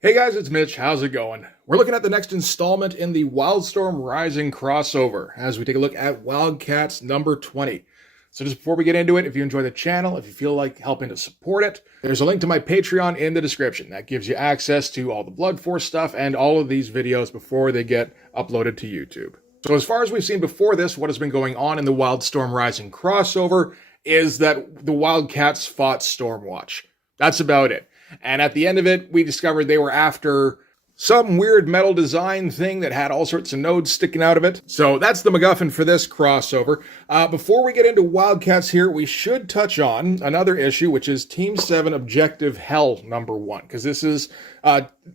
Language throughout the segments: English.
Hey guys, it's Mitch. How's it going? We're looking at the next installment in the Wildstorm Rising crossover as we take a look at Wildcats number 20. So just before we get into it, if you enjoy the channel, if you feel like helping to support it, there's a link to my Patreon in the description. That gives you access to all the Blood Force stuff and all of these videos before they get uploaded to YouTube. So as far as we've seen before this, what has been going on in the Wildstorm Rising crossover is that the Wildcats fought Stormwatch. That's about it. And at the end of it, we discovered they were after some weird metal design thing that had all sorts of nodes sticking out of it. So that's the McGuffin for this crossover. Before we get into Wildcats here, we should touch on another issue, which is Team 7 Objective Hell number 1, because this is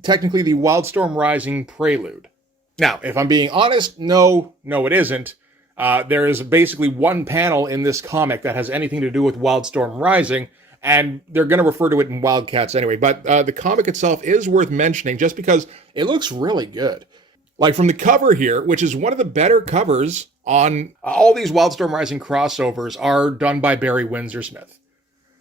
technically the Wildstorm Rising prelude. Now, if I'm being honest, no, it isn't. There is basically one panel in this comic that has anything to do with Wildstorm Rising, and they're going to refer to it in Wildcats anyway. But the comic itself is worth mentioning just because it looks really good. Like from the cover here, which is one of the better covers on all these Wildstorm Rising crossovers, are done by Barry Windsor-Smith.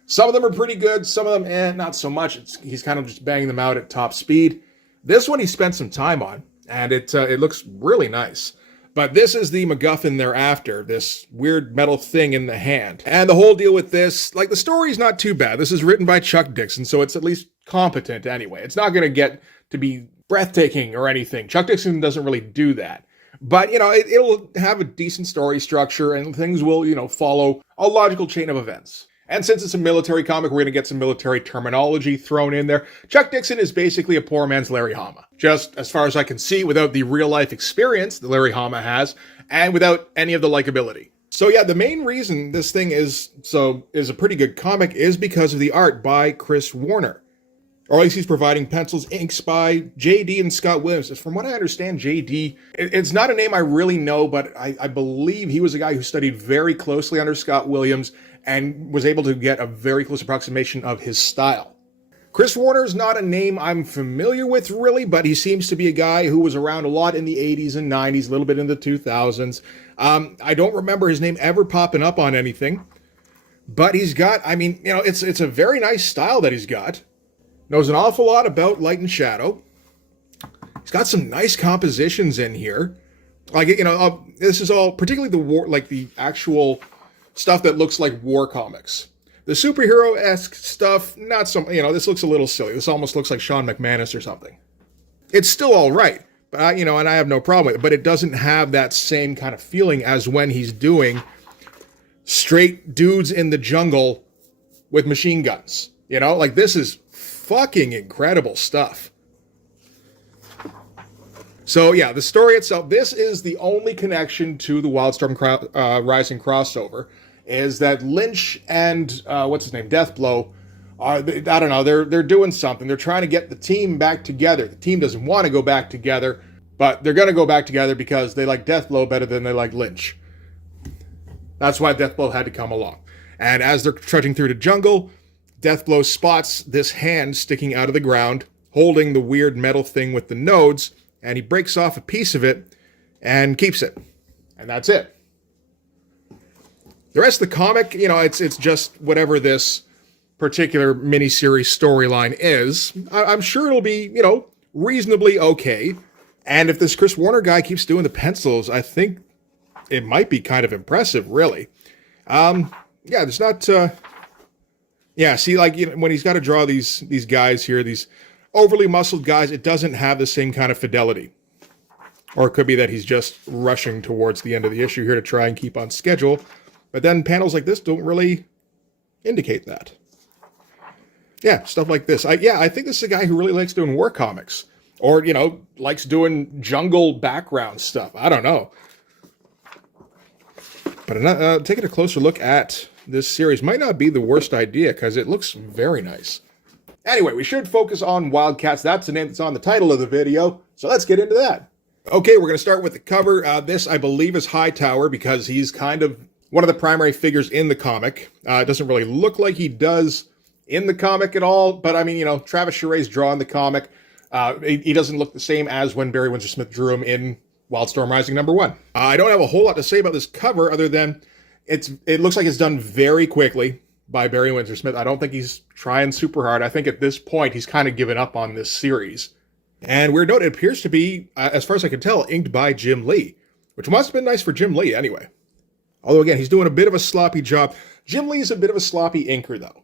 Some of them are pretty good. Some of them, not so much. He's kind of just banging them out at top speed. This one he spent some time on, and it looks really nice. But this is the McGuffin thereafter, this weird metal thing in the hand. And the whole deal with this, like, the story's not too bad. This is written by Chuck Dixon, so it's at least competent anyway. It's not going to get to be breathtaking or anything. Chuck Dixon doesn't really do that. But, it'll have a decent story structure, and things will, follow a logical chain of events. And since it's a military comic, we're going to get some military terminology thrown in there. Chuck Dixon is basically a poor man's Larry Hama. Just as far as I can see, without the real-life experience that Larry Hama has, and without any of the likability. So yeah, the main reason this thing is a pretty good comic is because of the art by Chris Warner. Or at least he's providing pencils, inks by JD and Scott Williams. From what I understand, JD, it's not a name I really know, but I believe he was a guy who studied very closely under Scott Williams and was able to get a very close approximation of his style. Chris Warner is not a name I'm familiar with, really, but he seems to be a guy who was around a lot in the 80s and 90s, a little bit in the 2000s. I don't remember his name ever popping up on anything, but he's got, it's a very nice style that he's got. Knows an awful lot about light and shadow. He's got some nice compositions in here. Like, this is all, particularly the war, like the actual stuff that looks like war comics. The superhero-esque stuff, not so, this looks a little silly. This almost looks like Sean McManus or something. It's still all right, but and I have no problem with it, but it doesn't have that same kind of feeling as when he's doing straight dudes in the jungle with machine guns. Like, this is fucking incredible stuff. So yeah, the story itself, this is the only connection to the Wildstorm Rising crossover, is that Lynch and, Deathblow, I don't know, they're doing something. They're trying to get the team back together. The team doesn't want to go back together, but they're going to go back together because they like Deathblow better than they like Lynch. That's why Deathblow had to come along. And as they're trudging through the jungle, Deathblow spots this hand sticking out of the ground, holding the weird metal thing with the nodes, and he breaks off a piece of it and keeps it. And that's it. The rest of the comic, it's just whatever this particular miniseries storyline is. I'm sure it'll be, reasonably okay. And if this Chris Warner guy keeps doing the pencils, I think it might be kind of impressive, really. There's not... see, like, when he's got to draw these guys here, these overly muscled guys, it doesn't have the same kind of fidelity. Or it could be that he's just rushing towards the end of the issue here to try and keep on schedule. But then panels like this don't really indicate that. Yeah, stuff like this. I think this is a guy who really likes doing war comics. Or, likes doing jungle background stuff. I don't know. But taking a closer look at this series might not be the worst idea, because it looks very nice. Anyway, we should focus on Wildcats. That's the name that's on the title of the video. So let's get into that. Okay, we're going to start with the cover. This, I believe, is Hightower, because he's kind of one of the primary figures in the comic. It doesn't really look like he does in the comic at all, but Travis Chare's drawing the comic. He doesn't look the same as when Barry Windsor-Smith drew him in Wildstorm Rising number 1. I don't have a whole lot to say about this cover other than it looks like it's done very quickly. by Barry Windsor Smith. I don't think he's trying super hard. I think at this point he's kind of given up on this series. And weird note, it appears to be, as far as I can tell, inked by Jim Lee, which must have been nice for Jim Lee anyway. Although again, he's doing a bit of a sloppy job. Jim Lee's a bit of a sloppy inker though.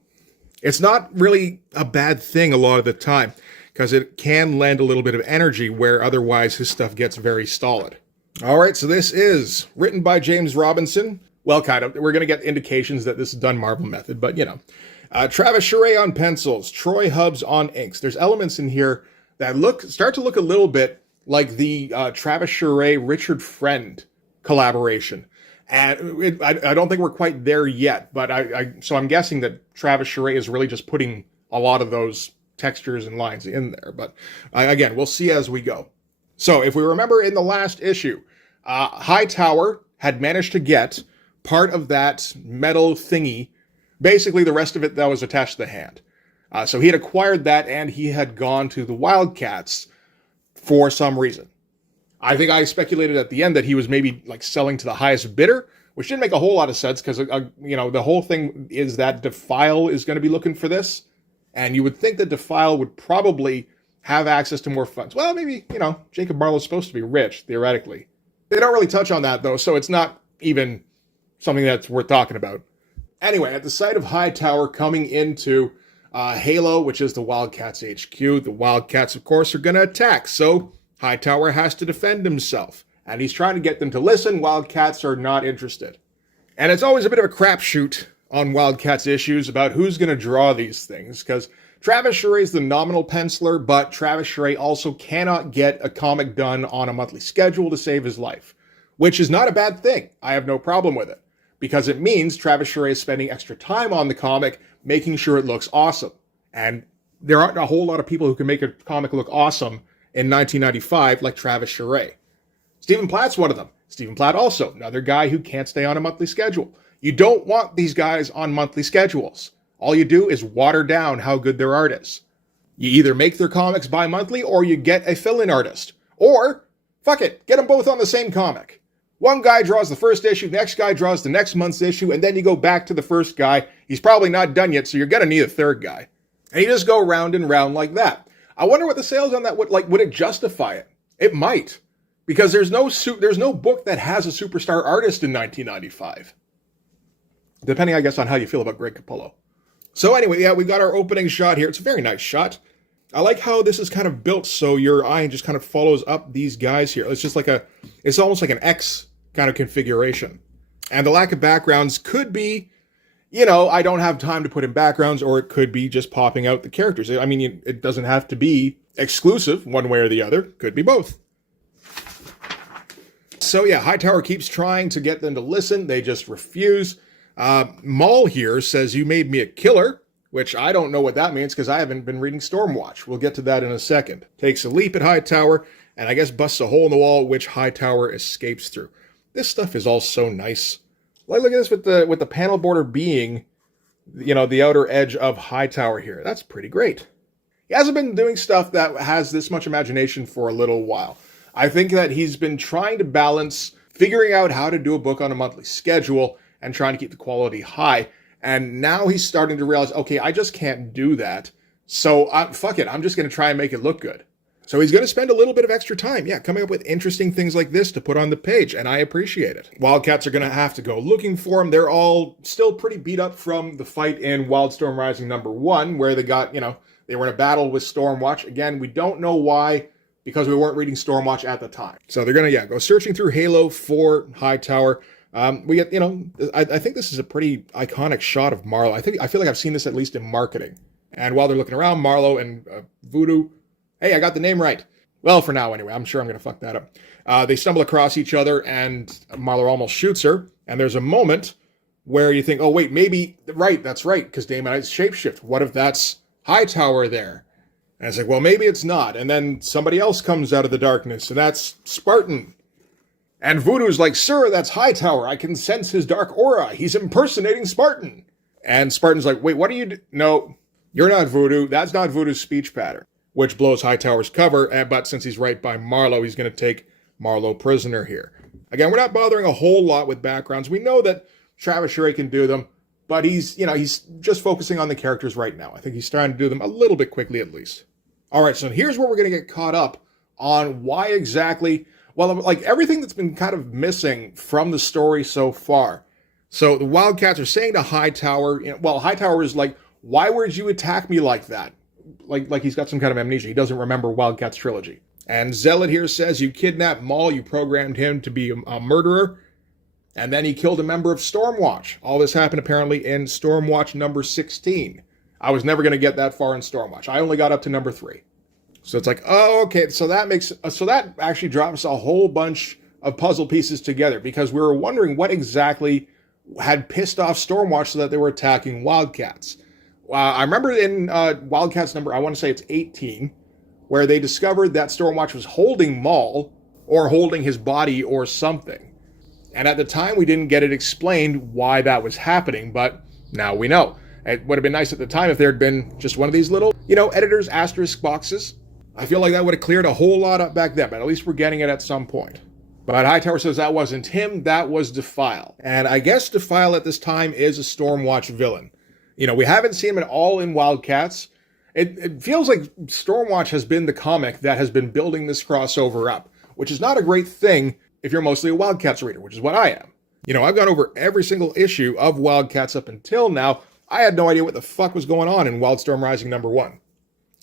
It's not really a bad thing a lot of the time, because it can lend a little bit of energy where otherwise his stuff gets very stolid. All right, so this is written by James Robinson. Well, kind of. We're going to get indications that this is done Marvel method, but you know. Travis Charest on pencils, Troy Hubbs on inks. There's elements in here that start to look a little bit like the Travis Charest Richard Friend collaboration. And I don't think we're quite there yet, but so I'm guessing that Travis Charest is really just putting a lot of those textures and lines in there. But again, we'll see as we go. So if we remember in the last issue, Hightower had managed to get part of that metal thingy, basically the rest of it that was attached to the hand. So he had acquired that, and he had gone to the Wildcats for some reason. I think I speculated at the end that he was maybe like selling to the highest bidder, which didn't make a whole lot of sense because, you know, the whole thing is that Defile is going to be looking for this. And you would think that Defile would probably have access to more funds. Well, maybe, you know, Jacob Marlowe's supposed to be rich, theoretically. They don't really touch on that, though, so it's not even something that's worth talking about. Anyway, at the sight of Hightower coming into Halo, which is the Wildcats HQ, the Wildcats, of course, are going to attack. So Hightower has to defend himself. And he's trying to get them to listen. Wildcats are not interested. And it's always a bit of a crapshoot on Wildcats issues about who's going to draw these things, because Travis Charest is the nominal penciler, but Travis Charest also cannot get a comic done on a monthly schedule to save his life, which is not a bad thing. I have no problem with it, because it means Travis Charest is spending extra time on the comic, making sure it looks awesome. And there aren't a whole lot of people who can make a comic look awesome in 1995 like Travis Charest. Stephen Platt's one of them. Stephen Platt also, another guy who can't stay on a monthly schedule. You don't want these guys on monthly schedules. All you do is water down how good their art is. You either make their comics bi-monthly or you get a fill-in artist. Or, fuck it, get them both on the same comic. One guy draws the first issue, the next guy draws the next month's issue, and then you go back to the first guy. He's probably not done yet, so you're going to need a third guy. And you just go round and round like that. I wonder what the sales on that would it justify it? It might. Because there's no book that has a superstar artist in 1995. Depending, I guess, on how you feel about Greg Capullo. So anyway, yeah, we got our opening shot here. It's a very nice shot. I like how this is kind of built so your eye just kind of follows up these guys here. It's just like it's almost like an X kind of configuration. And the lack of backgrounds could be, you know, I don't have time to put in backgrounds, or it could be just popping out the characters. I mean, it doesn't have to be exclusive one way or the other. Could be both. So yeah, Hightower keeps trying to get them to listen. They just refuse. Maul here says, "You made me a killer," which I don't know what that means because I haven't been reading Stormwatch. We'll get to that in a second. Takes a leap at Hightower and I guess busts a hole in the wall, which Hightower escapes through. This stuff is all so nice. Like, look at this with the panel border being, you know, the outer edge of Hightower here. That's pretty great. He hasn't been doing stuff that has this much imagination for a little while. I think that he's been trying to balance figuring out how to do a book on a monthly schedule and trying to keep the quality high. And now he's starting to realize, okay, I just can't do that. So fuck it. I'm just going to try and make it look good. So he's going to spend a little bit of extra time, coming up with interesting things like this to put on the page. And I appreciate it. Wildcats are going to have to go looking for him. They're all still pretty beat up from the fight in Wildstorm Rising #1, where they got, they were in a battle with Stormwatch. Again, we don't know why, because we weren't reading Stormwatch at the time. So they're going to, go searching through Halo for Hightower. We get, I think this is a pretty iconic shot of Marlowe. I feel like I've seen this at least in marketing. And while they're looking around, Marlowe and Voodoo, hey, I got the name right. Well, for now anyway, I'm sure I'm going to fuck that up. They stumble across each other and Marlowe almost shoots her. And there's a moment where you think, oh wait, maybe, right, that's right, because Daemonites shapeshift. What if that's Hightower there? And it's like, well, maybe it's not. And then somebody else comes out of the darkness, and that's Spartan. And Voodoo's like, sir, that's Hightower. I can sense his dark aura. He's impersonating Spartan. And Spartan's like, wait, what are you No, you're not Voodoo. That's not Voodoo's speech pattern. Which blows Hightower's cover, but since he's right by Marlowe, he's going to take Marlowe prisoner here. Again, we're not bothering a whole lot with backgrounds. We know that Travis Charest can do them. but he's just focusing on the characters right now. I think he's trying to do them a little bit quickly at least. All right, so here's where we're going to get caught up on why exactly, well, like everything that's been kind of missing from the story so far. So the Wildcats are saying to Hightower, Hightower is like, why would you attack me like that? Like he's got some kind of amnesia. He doesn't remember Wildcats trilogy. And Zealot here says, you kidnapped Maul, you programmed him to be a murderer, and then he killed a member of Stormwatch. All this happened apparently in Stormwatch number 16. I was never going to get that far in Stormwatch. I only got up to number 3. So it's like, oh, okay, so that actually drops a whole bunch of puzzle pieces together, because we were wondering what exactly had pissed off Stormwatch so that they were attacking Wildcats. I remember in Wildcats number, I want to say it's 18, where they discovered that Stormwatch was holding Maul, or holding his body or something. And at the time, we didn't get it explained why that was happening, but now we know. It would have been nice at the time if there had been just one of these little, editor's asterisk boxes. I feel like that would have cleared a whole lot up back then, but at least we're getting it at some point. But Hightower says that wasn't him, that was Defile. And I guess Defile at this time is a Stormwatch villain. We haven't seen him at all in Wildcats. It feels like Stormwatch has been the comic that has been building this crossover up, which is not a great thing if you're mostly a Wildcats reader, which is what I am. I've gone over every single issue of Wildcats up until now. I had no idea what the fuck was going on in Wildstorm Rising number 1.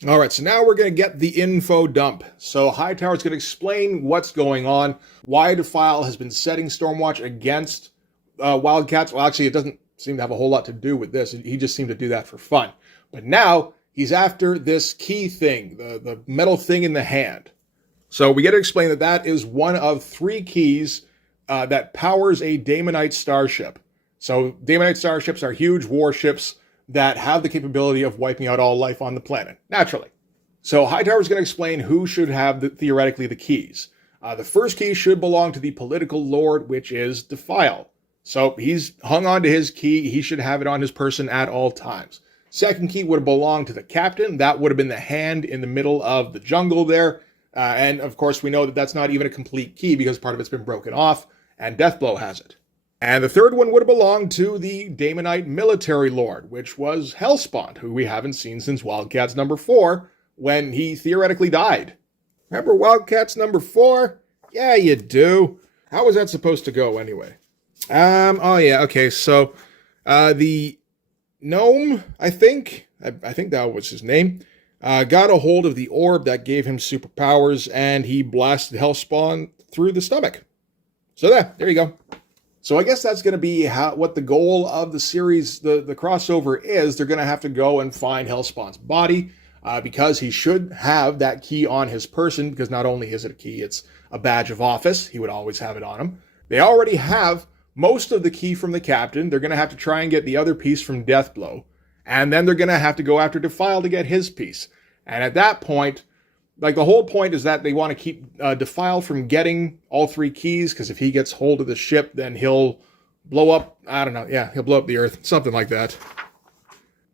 All right, so now we're going to get the info dump. So Hightower's going to explain what's going on, why Defile has been setting Stormwatch against Wildcats. Well, actually, it doesn't seem to have a whole lot to do with this. He just seemed to do that for fun. But now he's after this key thing, the metal thing in the hand. So we get to explain that is one of 3 keys that powers a Daemonite starship. So Daemonite starships are huge warships that have the capability of wiping out all life on the planet, naturally. So Hightower's going to explain who should have, theoretically, the keys. The first key should belong to the political lord, which is Defile. So he's hung on to his key. He should have it on his person at all times. Second key would have belonged to the captain. That would have been the hand in the middle of the jungle there. And of course, we know that that's not even a complete key because part of it's been broken off, and Deathblow has it. And the third one would have belonged to the Daemonite military lord, which was Hellspawn, who we haven't seen since Wildcats number 4, when he theoretically died. Remember Wildcats number 4? Yeah, you do. How was that supposed to go anyway? Oh yeah, okay, so the gnome, I think that was his name, got a hold of the orb that gave him superpowers, and he blasted Hellspawn through the stomach. So there you go. So I guess that's going to be what the goal of the series, the crossover is. They're going to have to go and find Hellspawn's body, because he should have that key on his person, because not only is it a key, it's a badge of office. He would always have it on him. They already have most of the key from the captain. They're going to have to try and get the other piece from Deathblow, and then they're going to have to go after Defile to get his piece. And at that point, the whole point is that they want to keep Defile from getting all 3 keys, because if he gets hold of the ship, then he'll blow up, I don't know, yeah, he'll blow up the Earth, something like that.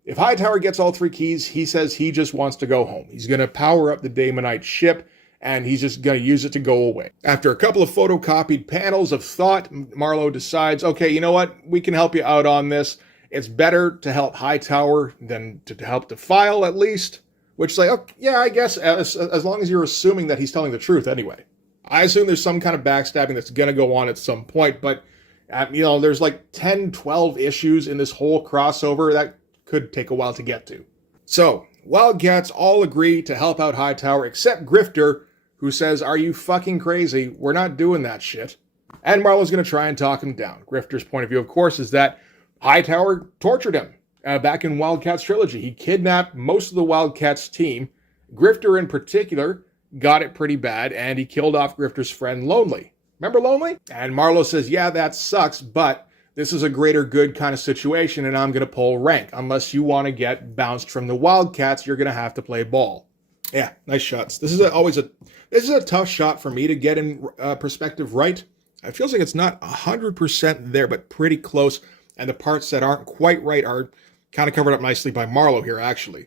If Hightower gets all 3 keys, he says he just wants to go home. He's going to power up the Daemonite ship, and he's just going to use it to go away. After a couple of photocopied panels of thought, Marlowe decides, okay, you know what, we can help you out on this. It's better to help Hightower than to help Defile, at least. Which is like, okay, yeah, I guess, as long as you're assuming that he's telling the truth anyway. I assume there's some kind of backstabbing that's going to go on at some point, but, there's like 10, 12 issues in this whole crossover that could take a while to get to. So, Wildcats all agree to help out Hightower, except Grifter, who says, are you fucking crazy? We're not doing that shit. And Marlowe's going to try and talk him down. Grifter's point of view, of course, is that Hightower tortured him. Back in Wildcats trilogy, he kidnapped most of the Wildcats team. Grifter in particular got it pretty bad, and he killed off Grifter's friend Lonely. Remember Lonely? And Marlowe says, yeah, that sucks, but this is a greater good kind of situation, and I'm going to pull rank. Unless you want to get bounced from the Wildcats, you're going to have to play ball. Yeah, nice shots. This is a tough shot for me to get in perspective right. It feels like it's not 100% there, but pretty close, and the parts that aren't quite right are kind of covered up nicely by Marlowe here, actually.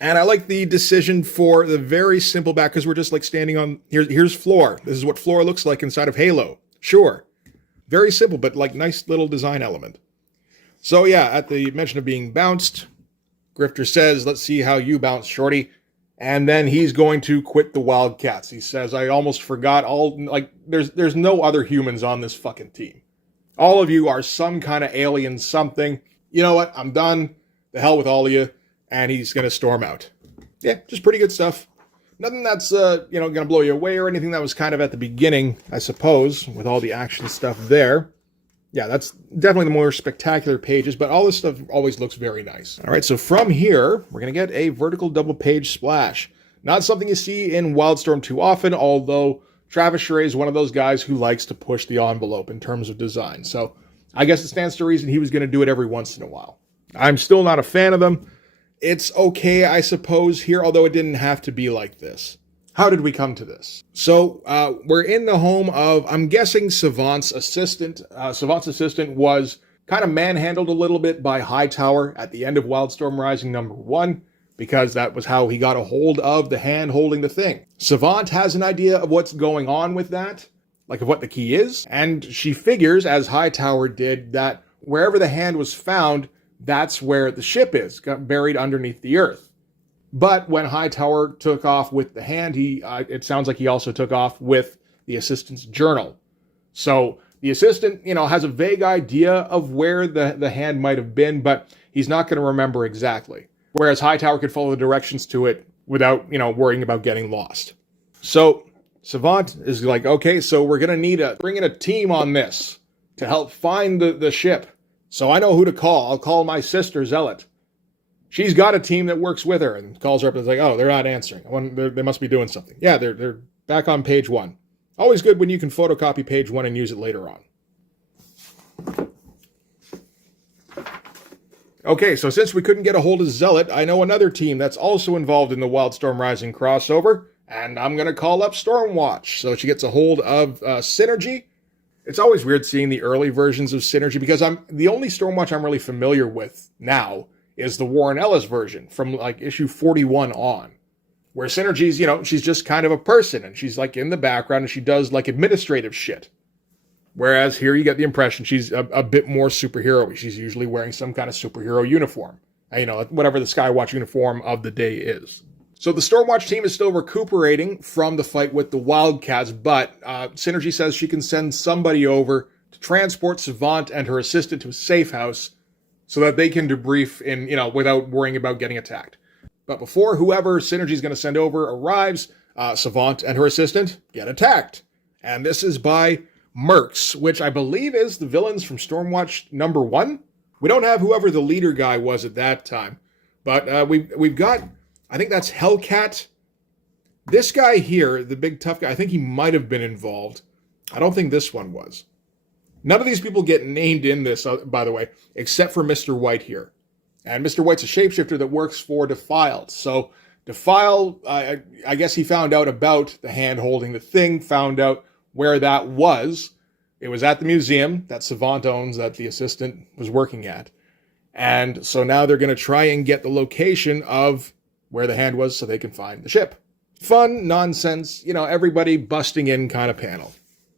And I like the decision for the very simple back, because we're just like standing on, here's floor. This is what floor looks like inside of Halo. Sure. Very simple, but like nice little design element. So yeah, at the mention of being bounced, Grifter says, let's see how you bounce, shorty. And then he's going to quit the Wildcats. He says, I almost forgot there's no other humans on this fucking team. All of you are some kind of alien something. You know what? I'm done. The hell with all of you. And he's going to storm out. Yeah, just pretty good stuff. Nothing that's, going to blow you away or anything that was kind of at the beginning, I suppose, with all the action stuff there. Yeah, that's definitely the more spectacular pages, but all this stuff always looks very nice. All right, so from here, we're going to get a vertical double page splash. Not something you see in Wildstorm too often, although Travis Charest is one of those guys who likes to push the envelope in terms of design. So I guess it stands to reason he was going to do it every once in a while. I'm still not a fan of them. It's okay, I suppose, here, although it didn't have to be like this. How did we come to this? So we're in the home of, I'm guessing, Savant's assistant. Savant's assistant was kind of manhandled a little bit by Hightower at the end of Wildstorm Rising #1, because that was how he got a hold of the hand holding the thing. Savant has an idea of what's going on with that, like of what the key is, and she figures, as Hightower did, that wherever the hand was found, that's where the ship is, got buried underneath the earth. But when Hightower took off with the hand, it sounds like he also took off with the assistant's journal. So the assistant, has a vague idea of where the hand might have been, but he's not going to remember exactly. Whereas Hightower could follow the directions to it without, worrying about getting lost. So Savant is like, okay, so we're going to need bring in a team on this to help find the ship. So I know who to call. I'll call my sister, Zealot. She's got a team that works with her, and calls her up and is like, oh, they're not answering. They must be doing something. Yeah, they're back on page 1. Always good when you can photocopy page 1 and use it later on. Okay, so since we couldn't get a hold of Zealot, I know another team that's also involved in the Wildstorm Rising crossover, and I'm going to call up Stormwatch. So she gets a hold of Synergy. It's always weird seeing the early versions of Synergy, because the only Stormwatch I'm really familiar with now is the Warren Ellis version from issue 41 on, where Synergy's, she's just kind of a person, and she's in the background, and she does administrative shit. Whereas here you get the impression she's a bit more superhero-y. She's usually wearing some kind of superhero uniform. Whatever the Skywatch uniform of the day is. So the Stormwatch team is still recuperating from the fight with the Wildcats, but Synergy says she can send somebody over to transport Savant and her assistant to a safe house so that they can debrief without worrying about getting attacked. But before whoever Synergy's going to send over arrives, Savant and her assistant get attacked. And this is by Mercs, which I believe is the villains from Stormwatch #1. We don't have whoever the leader guy was at that time, but we've got, I think that's Hellcat. This guy here, the big tough guy, I think he might have been involved. I don't think this one was. None of these people get named in this, by the way, except for Mr. White here. And Mr. White's a shapeshifter that works for Defiled. So Defiled, I guess he found out about the hand holding the thing, found out where that was. It was at the museum that Savant owns, that the assistant was working at. And so now they're going to try and get the location of where the hand was so they can find the ship. Fun, nonsense, everybody busting in kind of panel.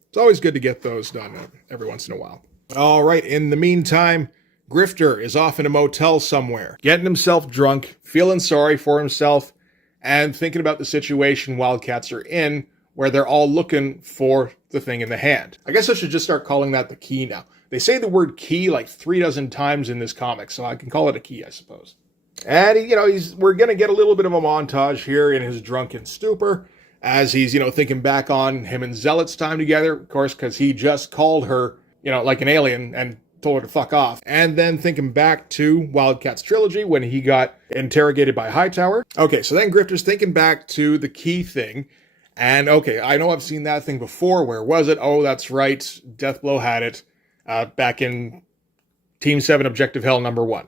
It's always good to get those done every once in a while. All right, in the meantime, Grifter is off in a motel somewhere, getting himself drunk, feeling sorry for himself, and thinking about the situation Wildcats are in, where they're all looking for the thing in the hand. I guess I should just start calling that the key now. They say the word key 3 dozen times in this comic, so I can call it a key, I suppose. And, we're going to get a little bit of a montage here in his drunken stupor, as he's, thinking back on him and Zealot's time together, of course, because he just called her, like an alien and told her to fuck off. And then thinking back to Wildcats trilogy when he got interrogated by Hightower. Okay, so then Grifter's thinking back to the key thing. And okay, I know I've seen that thing before. Where was it? Oh, that's right. Deathblow had it back in Team 7 Objective Hell #1.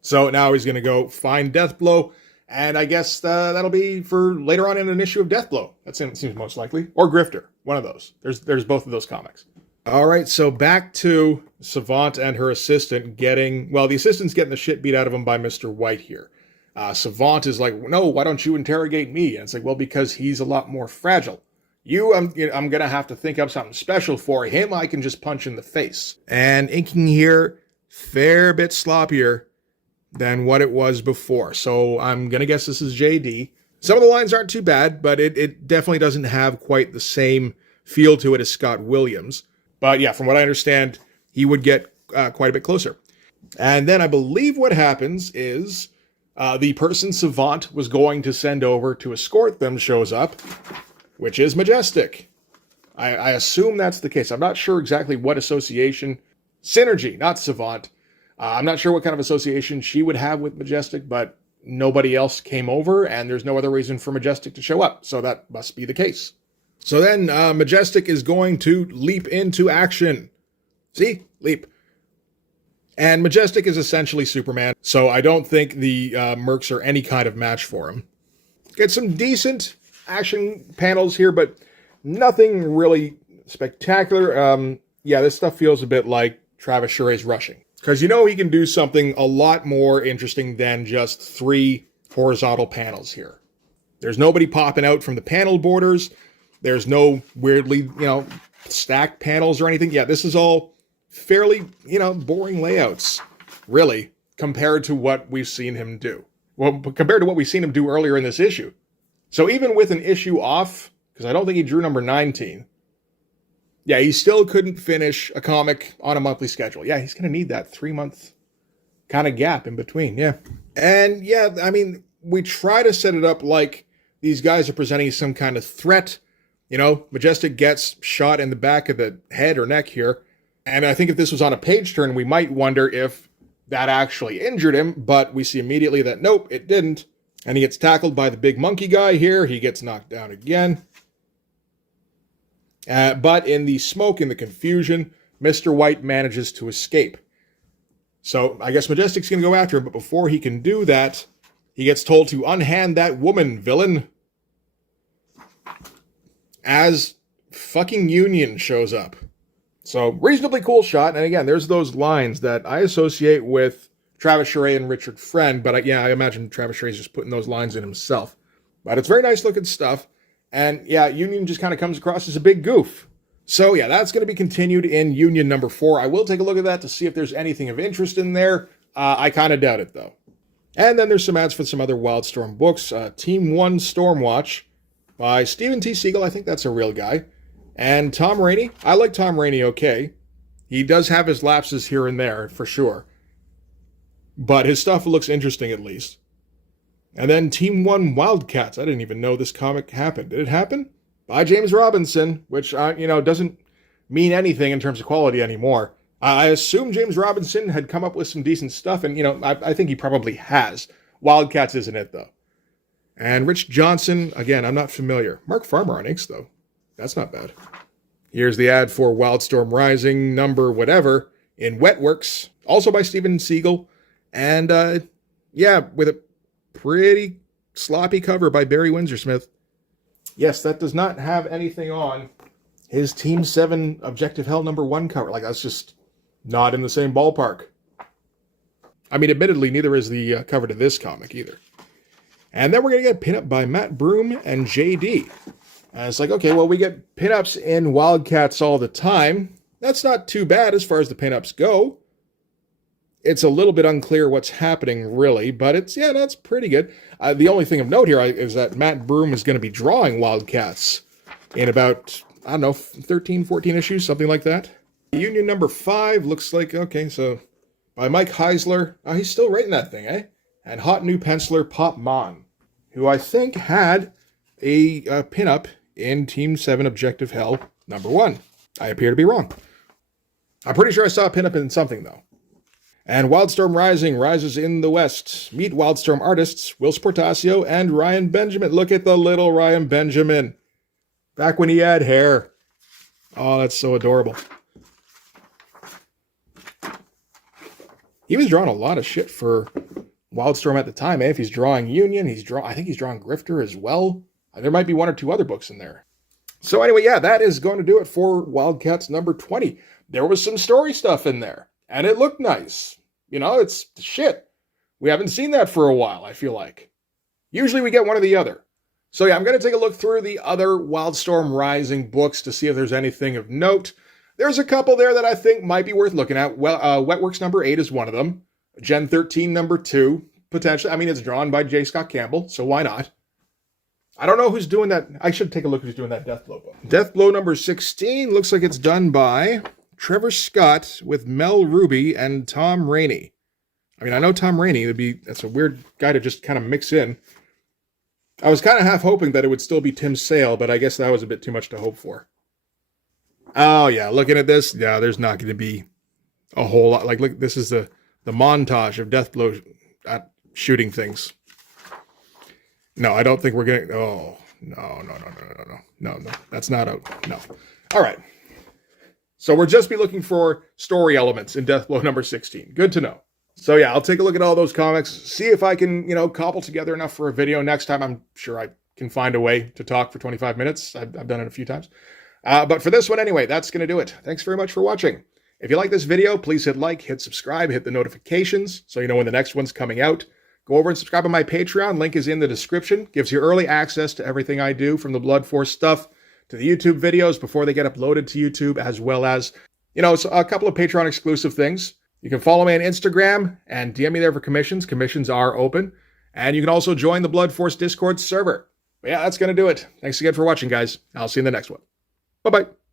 So now he's going to go find Deathblow. And I guess that'll be for later on in an issue of Deathblow. That seems most likely. Or Grifter. One of those. There's both of those comics. All right, so back to Savant and her assistant the assistant's getting the shit beat out of him by Mr. White here. Savant is like, no, why don't you interrogate me? And it's like, well, because he's a lot more fragile. I'm going to have to think up something special for him. I can just punch in the face. And inking here fair bit sloppier than what it was before. So I'm going to guess this is JD. Some of the lines aren't too bad, but it definitely doesn't have quite the same feel to it as Scott Williams. But yeah, from what I understand, he would get quite a bit closer. And then I believe what happens is the person Savant was going to send over to escort them shows up, which is Majestic. I assume that's the case. I'm not sure exactly what association. Synergy, not Savant. I'm not sure what kind of association she would have with Majestic, but nobody else came over, and there's no other reason for Majestic to show up, so that must be the case. So then Majestic is going to leap into action. See? Leap. And Majestic is essentially Superman, so I don't think the Mercs are any kind of match for him. Get some decent action panels here, but nothing really spectacular. Yeah, this stuff feels a bit like Travis Charest's rushing. Because you know he can do something a lot more interesting than just 3 horizontal panels here. There's nobody popping out from the panel borders. There's no weirdly, stacked panels or anything. Yeah, this is all fairly, boring layouts, really, compared to what we've seen him do. Well, compared to what we've seen him do earlier in this issue. So even with an issue off, because I don't think he drew number 19, yeah, he still couldn't finish a comic on a monthly schedule. Yeah, he's going to need that 3-month kind of gap in between, yeah. And yeah, I mean, we try to set it up like these guys are presenting some kind of threat. Majestic gets shot in the back of the head or neck here. And I think if this was on a page turn, we might wonder if that actually injured him. But we see immediately that, nope, it didn't. And he gets tackled by the big monkey guy here. He gets knocked down again. But in the smoke and the confusion, Mr. White manages to escape. So I guess Majestic's going to go after him, but before he can do that, he gets told to unhand that woman, villain. As fucking Union shows up. So reasonably cool shot. And again, there's those lines that I associate with Travis Charest and Richard Friend. But I imagine Travis Charest is just putting those lines in himself. But it's very nice looking stuff. And yeah, Union just kind of comes across as a big goof. So yeah, that's going to be continued in Union number 4. I will take a look at that to see if there's anything of interest in there. I kind of doubt it though. And then there's some ads for some other Wildstorm books. Team 1 Stormwatch by Stephen T. Siegel. I think that's a real guy. And Tom Rainey. I like Tom Rainey okay. He does have his lapses here and there, for sure. But his stuff looks interesting at least. And then Team 1 Wildcats. I didn't even know this comic happened. Did it happen? By James Robinson, which, doesn't mean anything in terms of quality anymore. I assume James Robinson had come up with some decent stuff, and, I think he probably has. Wildcats isn't it, though. And Rich Johnson, again, I'm not familiar. Mark Farmer on inks, though. That's not bad. Here's the ad for Wildstorm Rising, number whatever, in Wetworks, also by Stephen Siegel. And, with a pretty sloppy cover by Barry Windsor-Smith. Yes, that does not have anything on his Team 7 Objective Hell number 1 cover. That's just not in the same ballpark. I mean, admittedly, neither is the cover to this comic either. And then we're going to get pinup by Matt Broom and JD. And it's okay, well, we get pinups in Wildcats all the time. That's not too bad as far as the pinups go. It's a little bit unclear what's happening, really, but that's pretty good. The only thing of note here is that Matt Broom is going to be drawing Wildcats in about, 13, 14 issues, something like that. Union number 5 looks like, okay, so by Mike Heisler. He's still writing that thing, eh? And hot new penciler Pop Mon, who I think had a pinup in Team 7 Objective Hell number 1. I appear to be wrong. I'm pretty sure I saw a pinup in something, though. And Wildstorm Rising rises in the west. Meet Wildstorm artists Will Sportasio and Ryan Benjamin. Look at the little Ryan Benjamin. Back when he had hair. Oh, that's so adorable. He was drawing a lot of shit for Wildstorm at the time. If he's drawing Union, I think he's drawing Grifter as well. There might be 1 or 2 other books in there. So anyway, that is going to do it for Wildcats number 20. There was some story stuff in there. And it looked nice. It's shit. We haven't seen that for a while, I feel like. Usually we get one or the other. So I'm going to take a look through the other Wildstorm Rising books to see if there's anything of note. There's a couple there that I think might be worth looking at. Well, Wetworks number 8 is one of them. Gen 13 number 2, potentially. I mean, it's drawn by J. Scott Campbell, so why not? I don't know who's doing that. I should take a look who's doing that Deathblow book. Deathblow number 16 looks like it's done by Trevor Scott with Mel Ruby and Tom Rainey. I mean, I know Tom Rainey that's a weird guy to just kind of mix in. I was kind of half hoping that it would still be Tim Sale, but I guess that was a bit too much to hope for. Oh, yeah, looking at this, yeah, there's not going to be a whole lot. Like, look, this is the montage of Deathblow shooting things. No, I don't think we're going to... Oh, no. That's not out. No. All right. So we'll just be looking for story elements in Deathblow number 16. Good to know. So yeah, I'll take a look at all those comics, see if I can, cobble together enough for a video next time. I'm sure I can find a way to talk for 25 minutes. I've done it a few times. But for this one anyway, that's going to do it. Thanks very much for watching. If you like this video, please hit like, hit subscribe, hit the notifications so you know when the next one's coming out. Go over and subscribe on my Patreon. Link is in the description. Gives you early access to everything I do, from the Blood Force stuff to the YouTube videos before they get uploaded to YouTube, as well as, a couple of Patreon exclusive things. You can follow me on Instagram and DM me there for commissions. Commissions are open. And you can also join the Blood Force Discord server. But yeah, that's going to do it. Thanks again for watching, guys. I'll see you in the next one. Bye-bye.